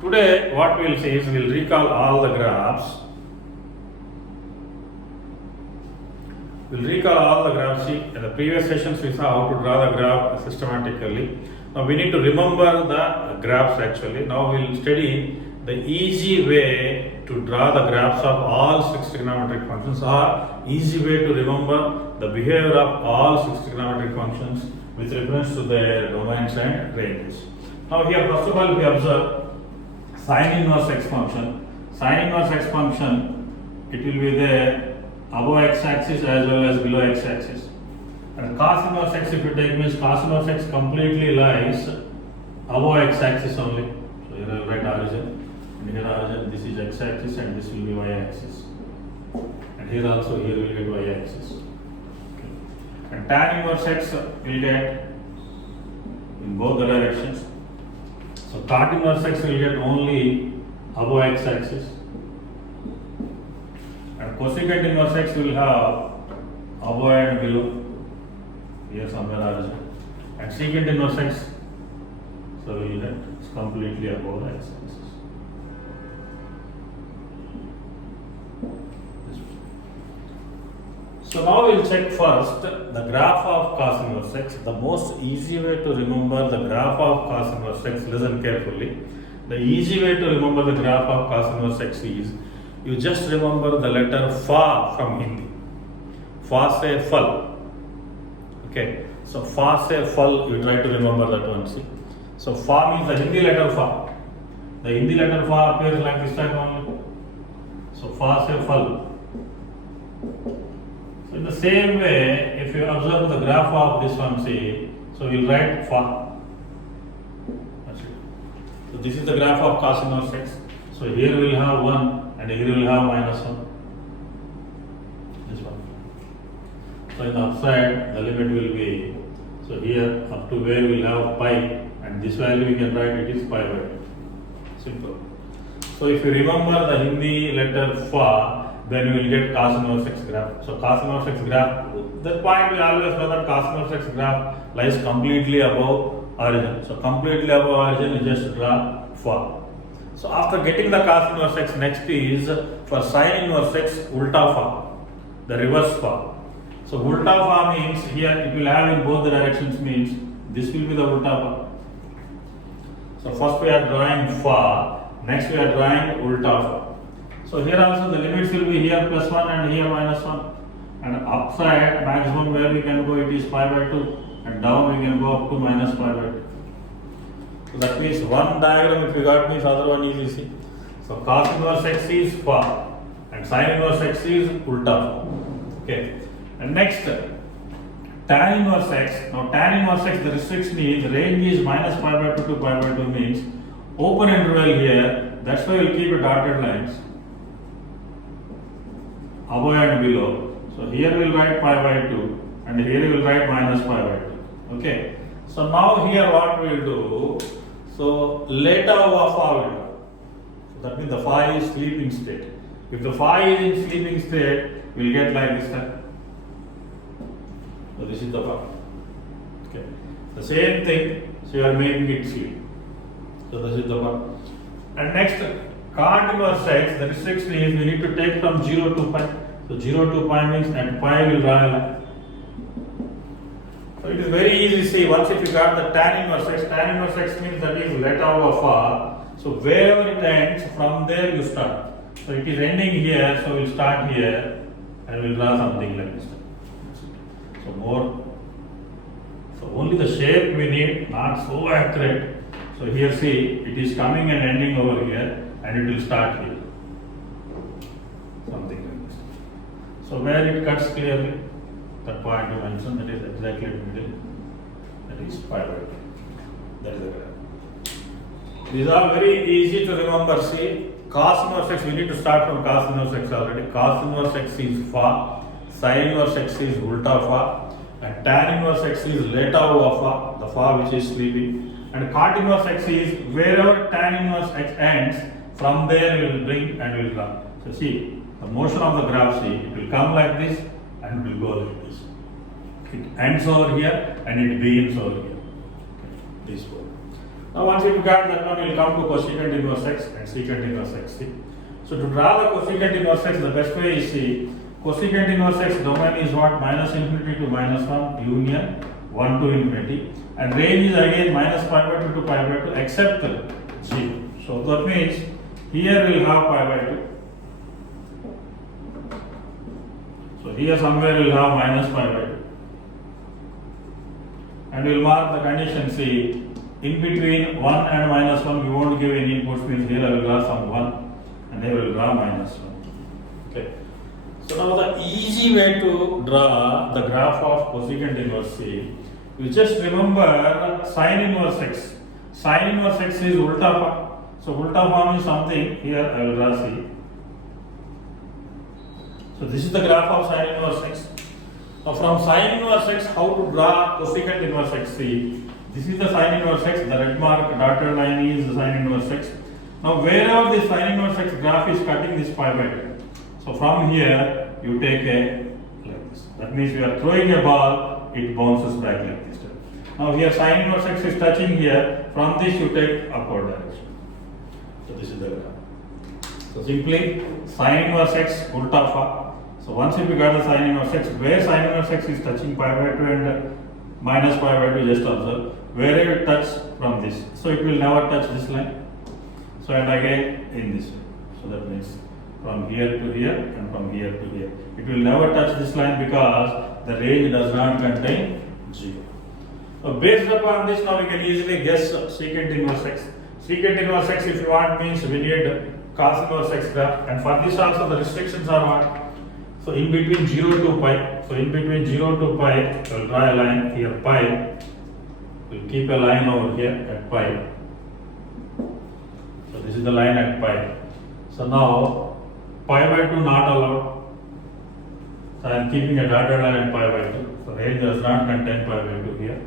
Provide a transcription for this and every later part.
Today what we will see is we will recall all the graphs. We will recall all the graphs. See, in the previous sessions we saw how to draw the graph systematically. Now we need to remember the graphs actually. Now we will study the easy way to draw the graphs of all 6 trigonometric functions, or easy way to remember the behavior of all 6 trigonometric functions with reference to their domains and ranges. Now here first of all we observe sin inverse x function. Sin inverse x function, it will be there above x axis as well as below x axis. And cos inverse x, if you take, means cos inverse x completely lies above x axis only. So here I will write origin, and here origin, this is x axis and this will be y axis. And here also, here we will get y axis. Okay. And tan inverse x will get in both the directions. So cot inverse x will get only above x axis. And cosecant inverse x will have above and below. Here somewhere origin. And secant inverse x, so we will get completely above the x axis. So now we will check first the graph of cos inverse x. The most easy way to remember the graph of cos inverse x, listen carefully. The easy way to remember the graph of cos inverse x is, you just remember the letter fa from Hindi. Fa se fal. Okay, so fa se fal, you try to remember that one. See, so fa means the Hindi letter fa. The Hindi letter fa appears like this type only. So fa se fal. So in the same way, if you observe the graph of this one, see, so we'll write fa. That's it. So this is the graph of cos inverse x. So here we'll have 1 and here we'll have minus 1. This one. So in the upside, the limit will be, so here up to where we'll have pi, and this value we can write it is pi by 2. Simple. So if you remember the Hindi letter fa, then you will get cos inverse x graph. So cos inverse x graph, that point we always know that cos inverse x graph lies completely above origin. So completely above origin, you just draw fa. So after getting the cos inverse x, next is for sin inverse x ulta fa, the reverse fa. So ulta fa means here it will have in both the directions, means this will be the ulta fa. So first we are drawing fa, next we are drawing ulta fa. So here also the limits will be here plus 1 and here minus 1. And upside maximum where we can go, it is pi by 2, and down we can go up to minus pi by 2. So that means one diagram if you got, means other one is easy. So cos inverse x is fa and sin inverse x is ulta fa. Okay. And next tan inverse x. Now tan inverse x, the restriction is range is minus pi by 2 to pi by 2, means open interval here. That's why we'll keep a dotted lines above and below. So here we'll write pi by 2 and here we will write minus pi by 2. Okay. So now here what we will do, so later of fa will do. So that means the phi is sleeping state. If the phi is in sleeping state, we will get like this type. So this is the phi. Okay. The same thing, so you are making it sleep. So this is the phi. And next, cot inverse x, the restriction is we need to take from 0 to pi. So 0 to pi means at pi will draw a line. So it is very easy to see. Once if you got the tan inverse x means that is letter of fa. So wherever it ends, from there you start. So it is ending here, so we'll start here and we'll draw something like this. So more. So only the shape we need, not so accurate. So here see, it is coming and ending over here, and it will start here. Something like this. So where it cuts clearly, that point you mentioned, that is exactly in the middle, that is pi by 2. That is the graph. These are very easy to remember. See, cos inverse x, we need to start from cos inverse x already. Cos inverse x is fa, sin inverse x is ulta fa, and tan inverse x is leta over fa, the fa which is sleeping. And cot inverse x is wherever tan inverse x ends, from there we will bring and we will draw. So see, the motion of the graph, see, it will come like this and it will go like this. It ends over here and it begins over here. Okay. This one. Now once you got that one, we'll come to cosecant inverse x and secant inverse x. See? So to draw the cosecant inverse x, the best way is see, cosecant inverse x domain is what? Minus infinity to minus 1 union 1 to infinity, and range is again minus pi by 2 to pi by 2 except 0. So that means here we'll have pi by 2. So here somewhere we'll have minus pi by 2. And we'll mark the condition C. In between 1 and minus 1, we won't give any inputs, means here I will draw some 1 and here I will draw minus 1. Okay. So now the easy way to draw the graph of cosecant inverse C, you just remember sin inverse x. Sin inverse x is ulta form. So ulta form is something, here I will draw C. So this is the graph of sin inverse x. Now from sin inverse x, how to draw cosecant inverse x? See, this is the sin inverse x, the red mark dotted line is the sin inverse x. Now wherever this sin inverse x graph is cutting this pi by 2. So from here, you take a like this. That means we are throwing a ball, it bounces back like this. Now here sin inverse x is touching here, from this you take upward direction. So this is the graph. So simply sin inverse x ulta fa. So once if we got the sin inverse x, where sin inverse x is touching pi by 2 and minus pi by 2, just observe wherever it touches from this. So it will never touch this line. So and again in this way. So that means from here to here and from here to here. It will never touch this line because the range does not contain 0. So based upon this, now we can easily guess secant inverse x. Secant inverse x, if you want, means we need cos inverse x graph, and for this also the restrictions are what? So in between 0 to pi, so in between 0 to pi, we'll draw a line here pi, we'll keep a line over here at pi. So this is the line at pi. So now pi by 2 not allowed. So I am keeping a dotted line at pi by 2. So range does not contain pi by 2 here.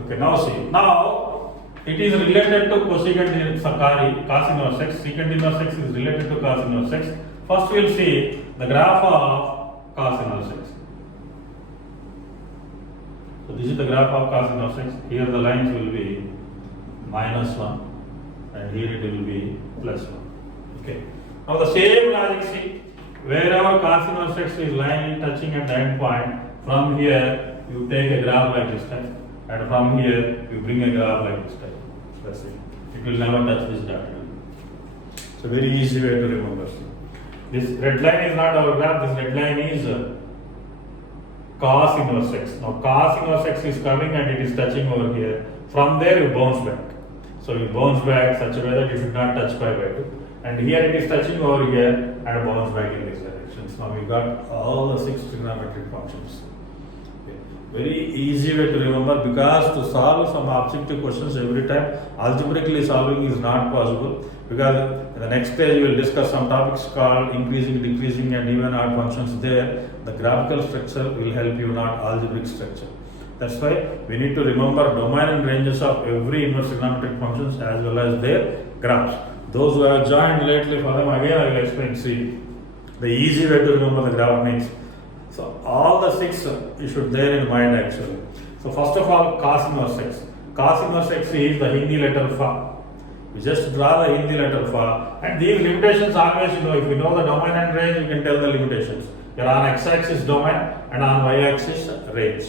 Okay, now see. Now it is related to cosecant cos inverse x. Secant inverse x is related to cos inverse x. First we will see the graph of cos inverse x. So this is the graph of cos inverse x. Here the lines will be minus 1 and here it will be plus 1. Okay. Now the same logic, see, wherever cos inverse x is line touching at the end point, from here you take a graph like this type, and from here you bring a graph like this type. That's it. It will never touch this dot. It's a very easy way to remember. This red line is not our graph, this red line is cos inverse x. Now cos inverse x is coming and it is touching over here. From there you bounce back. So you bounce back such a way that you should not touch pi by 2. And here it is touching over here and bounce back in these directions. Now we got all the 6 trigonometric functions. Okay. Very easy way to remember, because to solve some objective questions every time, algebraically solving is not possible. Because in the next stage we will discuss some topics called increasing, decreasing and even odd functions. There the graphical structure will help you, not algebraic structure. That's why we need to remember domain and ranges of every inverse trigonometric functions as well as their graphs. Those who have joined lately, for them again I will explain. See, the easy way to remember the graph means, so all the 6 you should bear in mind actually. So first of all, cos inverse x. Cos inverse x is the Hindi letter fa. We just draw the Hindi letter fa, and these limitations always, if you know the domain and range, you can tell the limitations. You're on x-axis domain and on y-axis range.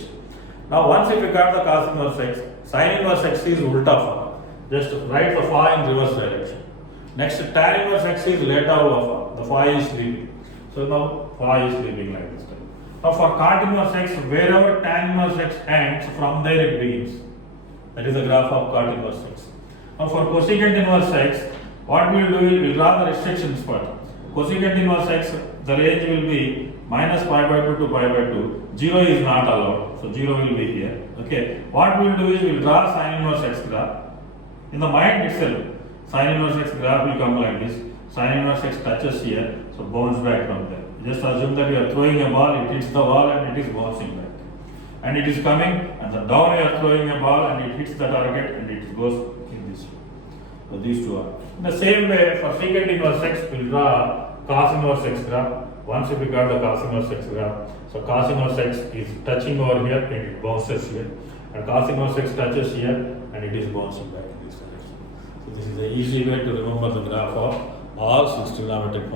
Now once if you got the cos inverse x, sin inverse x is ulta fa. Just write the fa in reverse direction. Next, tan inverse x is later over fa. The fa is sleeping. So now fa is sleeping like this. Now for cot inverse x, wherever tan inverse x ends, from there it begins. That is the graph of cot inverse x. Now for cosecant inverse x, what we will do is we will draw the restrictions part. Cosecant inverse x, the range will be minus pi by 2 to pi by 2. 0 is not allowed, so 0 will be here. Okay. What we will do is we will draw sin inverse x graph. In the mind itself, sin inverse x graph will come like this. Sin inverse x touches here, so bounce back from there. Just assume that you are throwing a ball, it hits the wall and it is bouncing back. And it is coming, and the down you are throwing a ball and it hits the target and it goes in this way. So these two are. In the same way, for secant inverse x, we will draw cos inverse x graph. Once if we got the cos inverse x graph, so cos inverse x is touching over here and it bounces here, and cos inverse x touches here and it is bouncing back in this direction. So this is the easy way to remember the graph of all 6 trigonometric functions.